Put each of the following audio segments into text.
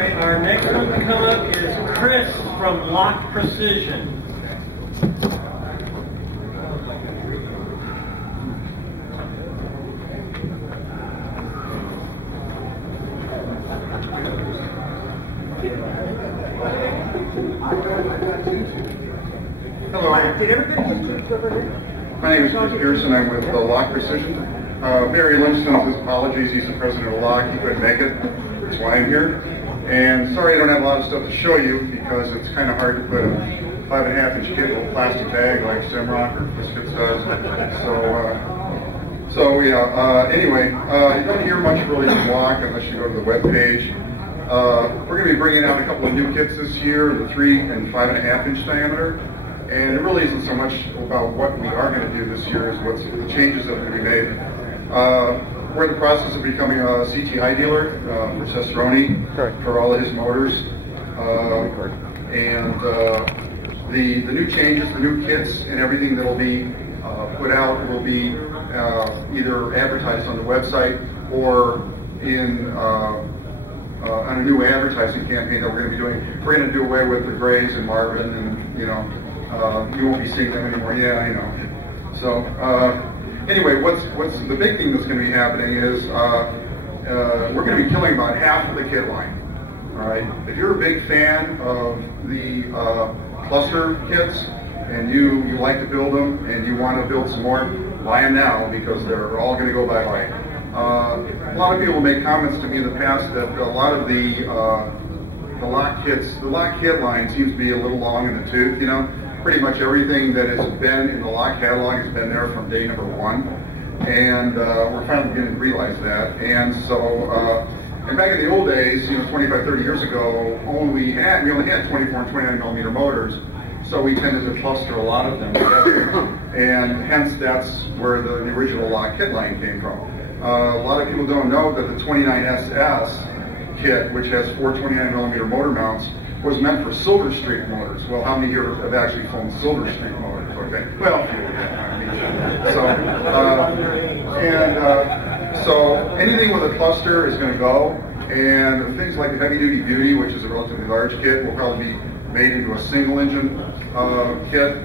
right, our next one to come up is Chris from Lock Precision. Hello. My name is Chris Pearson. I'm with Lock Precision. Barry Lynch sends his apologies. He's the president of Lock. He couldn't make it. That's why I'm here. And sorry I don't have a lot of stuff to show you because it's kind of hard to put a 5.5-inch kit with a plastic bag like CIMG9000 or Biscuits does. Anyway, you don't hear much really from Lock unless you go to the web page. We're going to be bringing out a couple of new kits this year, the 3 and 5.5-inch diameter. And it really isn't so much about what we are going to do this year as what's the changes that are going to be made. We're in the process of becoming a CTI dealer for Cicerone for all of his motors. The new changes, the new kits, and everything that will be put out will be either advertised on the website or in on a new advertising campaign that we're going to be doing. We're going to do away with the Grays and Marvin, and you won't be seeing them anymore. Yeah, I know. So anyway, what's the big thing that's going to be happening is we're going to be killing about half of the kit line. All right. If you're a big fan of the cluster kits and you like to build them and you want to build some more, buy them now because they're all going to go bye-bye. A lot of people make comments to me in the past that a lot of the Lock kits, the Lock kit line seems to be a little long in the tooth, Pretty much everything that has been in the Lock catalog has been there from day number 1. And we're finally beginning to realize that. And so, and back in the old days, 25, 30 years ago, we only had 24 and 29 millimeter motors. So we tended to cluster a lot of them together. And hence that's where the original Lock kit line came from. A lot of people don't know that the 29SS kit, which has 4 29 millimeter motor mounts, was meant for Silver Streak motors. Well, how many here have actually flown Silver Streak motors? Okay. Well, a few of so anything with a cluster is going to go, and things like the heavy duty, which is a relatively large kit, will probably be made into a single engine kit.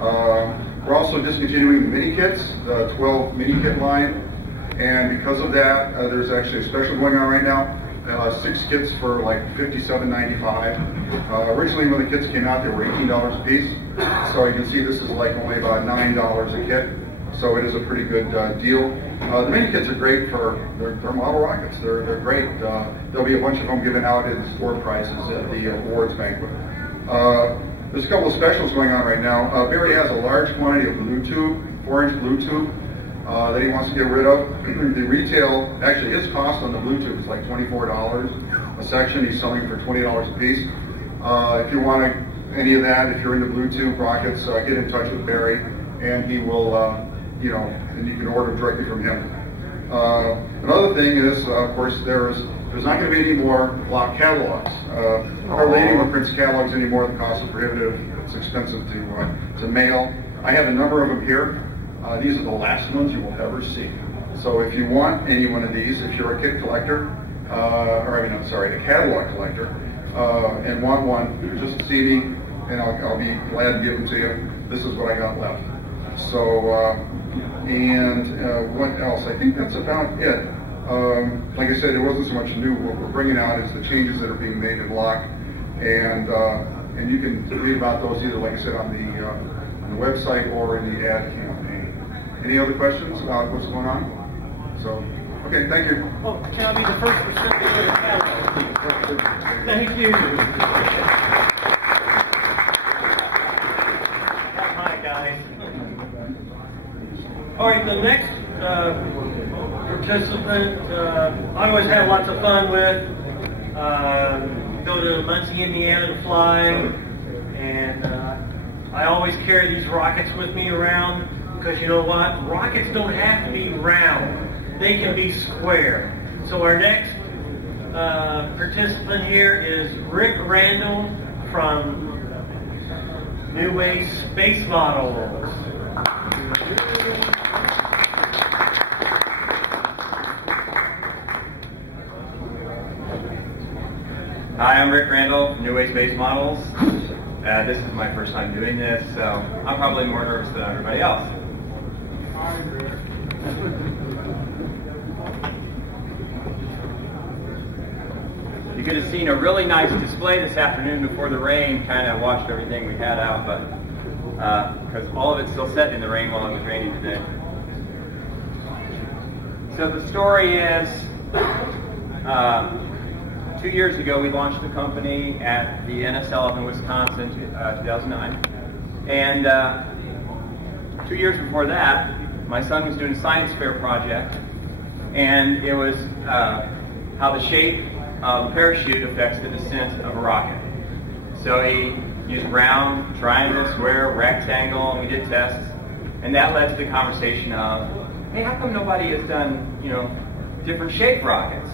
We're also discontinuing the mini kits, the 12 mini kit line, and because of that, there's actually a special going on right now. 6 kits for like $57.95. Originally, when the kits came out, they were $18 a piece. So you can see this is like only about $9 a kit. So it is a pretty good deal. The mini kits are great for their model rockets. They're great. There'll be a bunch of them given out at store prices at the awards banquet. There's a couple of specials going on right now. Barry has a large quantity of blue tube, 4-inch blue tube. That he wants to get rid of. The retail, actually his cost on the blue tube is like $24 a section. He's selling for $20 a piece. If you want any of that, if you're into blue tube rockets, get in touch with Barry and he will, and you can order directly from him. Another thing is, of course, there's not going to be any more Lock catalogs. Our lady who prints catalogs anymore, the cost is prohibitive. It's expensive to mail. I have a number of them here. These are the last ones you will ever see. So if you want any one of these, if you're a kit collector, a catalog collector, and want one, just see me, and I'll be glad to give them to you. This is what I got left. So, what else? I think that's about it. Like I said, it wasn't so much new. What we're bringing out is the changes that are being made in Lock, and you can read about those either, like I said, on the website or in the ad campaign. Any other questions about what's going on? So, okay, thank you. Oh, can I be the first recipient of the catalog? Thank you. Hi, guys. All right, the next participant, I always have lots of fun with. Go to Muncie, Indiana to fly, and I always carry these rockets with me around. Because you know what? Rockets don't have to be round. They can be square. So our next participant here is Rick Randall from New Way Space Models. Hi, I'm Rick Randall from New Way Space Models. This is my first time doing this, so I'm probably more nervous than everybody else. You could have seen a really nice display this afternoon before the rain kind of washed everything we had out, but because all of it still set in the rain while it was raining today. So the story is, 2 years ago we launched the company at the NSL up in Wisconsin, 2009. And 2 years before that, my son was doing a science fair project, and it was how the shape of a parachute affects the descent of a rocket. So he used round, triangle, square, rectangle, and we did tests. And that led to the conversation of, hey, how come nobody has done, different shaped rockets?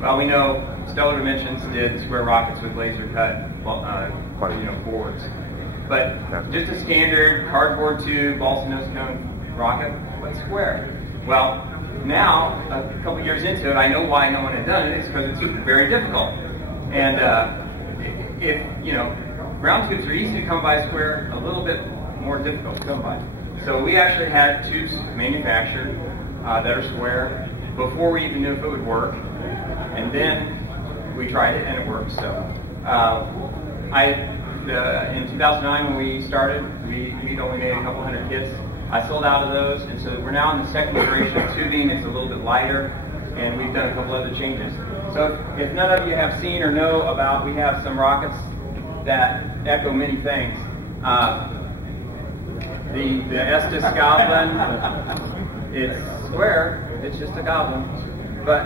Well, we know Stellar Dimensions did square rockets with laser cut, boards. But just a standard cardboard tube, balsa nose cone rocket, what's square? Well, now, a couple years into it, I know why no one had done it. It's because it's very difficult. And round tubes are easy to come by, square a little bit more difficult to come by. So we actually had tubes manufactured that are square before we even knew if it would work. And then we tried it and it worked. So in 2009 when we started, we'd only made a couple hundred kits. I sold out of those, and so we're now in the second iteration of tubing. It's a little bit lighter, and we've done a couple other changes. So if none of you have seen or know about, we have some rockets that echo many things. The Estes Goblin, it's square, it's just a goblin. But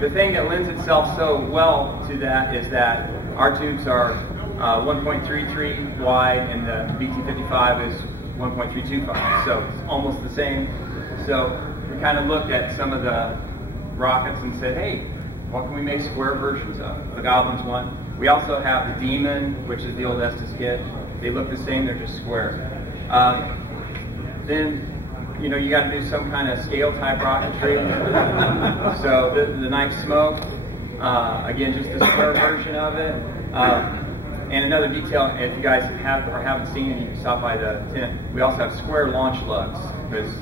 the thing that lends itself so well to that is that our tubes are 1.33 wide, and the BT55 is 1.325, so it's almost the same. So we kind of looked at some of the rockets and said, hey, what can we make square versions of? The Goblin's one. We also have the Demon, which is the old Estes kit. They look the same, they're just square. Then, you got to do some kind of scale type rocketry. So the Night Smoke, again, just the square version of it. And another detail, if you guys have or haven't seen it, you can stop by the tent. We also have square launch lugs, because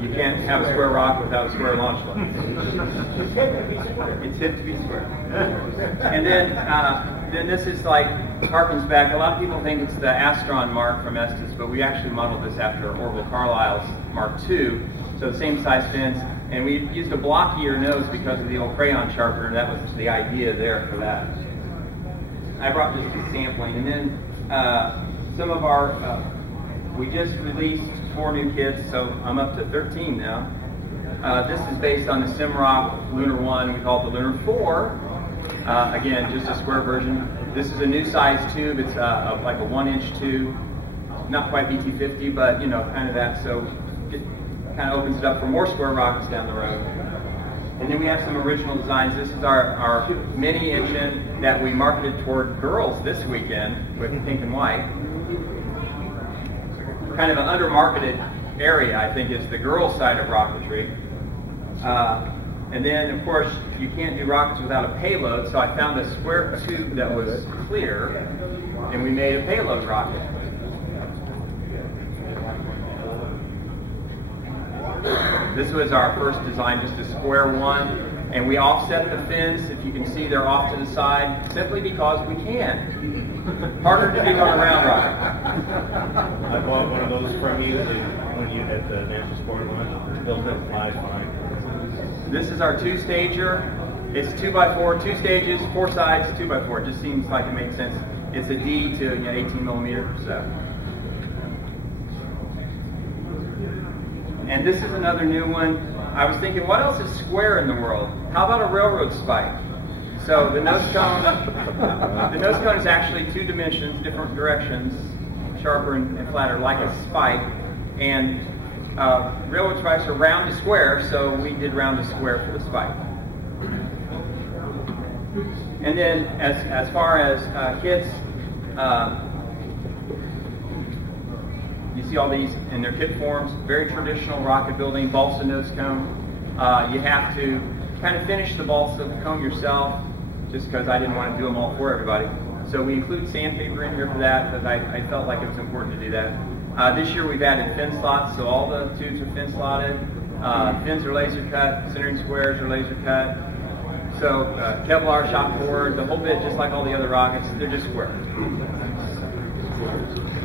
you can't have a square rocket without a square launch lug. It's hip to be square. And then this is harkens back. A lot of people think it's the Astron Mark from Estes, but we actually modeled this after Orville Carlisle's Mark II. So the same size fins, and we used a blockier nose because of the old crayon sharpener. That was the idea there for that. I brought just a sampling, and then some of our, we just released 4 new kits, so I'm up to 13 now. This is based on the CIMG9000 Lunar 1, we call it the Lunar 4. Again, just a square version. This is a new size tube, it's like a 1-inch tube, not quite BT50, but kind of that, so it kind of opens it up for more square rockets down the road. And then we have some original designs. This is our mini engine that we marketed toward girls this weekend with pink and white. Kind of an under-marketed area, I think, is the girls' side of rocketry. And then, of course, you can't do rockets without a payload, so I found a square tube that was clear, and we made a payload rocket. This was our first design, just a square one, and we offset the fins. If you can see, they're off to the side, simply because we can. Harder to do on a round rocket. I bought one of those from you when you at the National Sport Launch. Built it, flies fine. This is our 2-stager. It's 2x4, 2 stages, 4 sides, 2x4. It just seems like it made sense. It's a D to 18 millimeter. So. And this is another new one. I was thinking, what else is square in the world? How about a railroad spike? So the nose cone is actually 2 dimensions, different directions, sharper and flatter, like a spike. And railroad spikes are round to square, so we did round to square for the spike. And then as far as kits, you see all these in their kit forms, very traditional rocket building, balsa nose cone. You have to kind of finish the balsa cone yourself, just because I didn't want to do them all for everybody. So we include sandpaper in here for that because I felt like it was important to do that. This year we've added fin slots, so all the tubes are fin slotted. Fins are laser cut, centering squares are laser cut. So Kevlar, shock forward, the whole bit, just like all the other rockets, they're just square.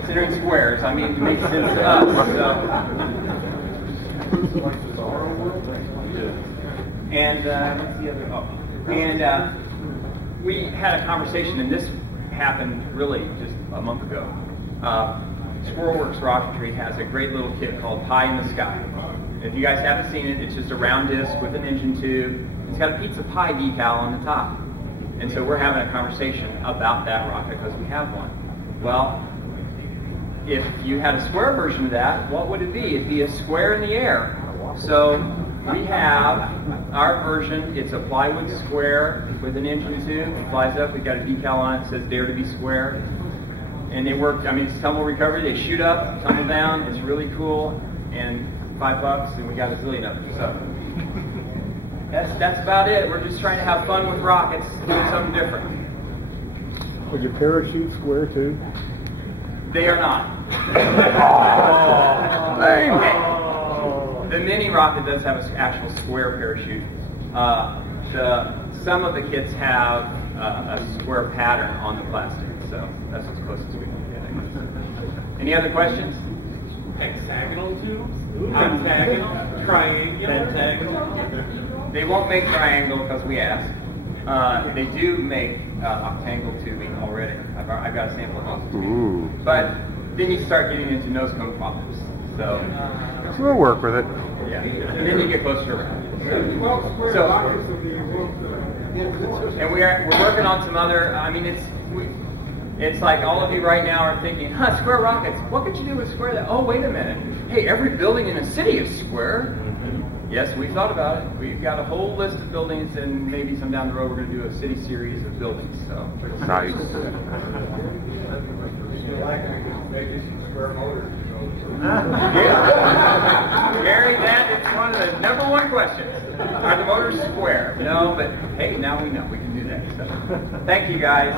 Centering squares, I mean, to make sense to us. So. And what's the other? Oh, and we had a conversation, and this happened really just a month ago. Squirrelworks Rocketry has a great little kit called Pie in the Sky. If you guys haven't seen it, it's just a round disc with an engine tube. It's got a pizza pie decal on the top. And so we're having a conversation about that rocket because we have one. Well, if you had a square version of that, what would it be? It'd be a square in the air. So we have our version. It's a plywood square with an engine tube. It flies up. We've got a decal on it that says "Dare to be Square." And they work. I mean, it's tumble recovery. They shoot up, tumble down. It's really cool. And $5, and we got a zillion of them. So that's about it. We're just trying to have fun with rockets, doing something different. Would your parachute square too? They are not. The mini rocket does have an actual square parachute. Some of the kits have a square pattern on the plastic, so that's as close as we can get, I guess. Any other questions? Hexagonal tubes? Octagonal? Triangular? Pentagonal? They won't make triangle because we asked. They do make octangle tubing already. I've got a sample of those. Ooh. But then you start getting into nose cone problems. So we'll work with it. yeah, and then you get closer around. So and we're working on some other. I mean, it's like all of you right now are thinking, square rockets. What could you do with square? Oh, wait a minute. Hey, every building in a city is square. Yes, we've thought about it. We've got a whole list of buildings, and maybe some down the road we're going to do a city series of buildings. So nice. Gary, that is one of the #1 questions. Are the motors square? No, but hey, now we know we can do that. So, thank you guys.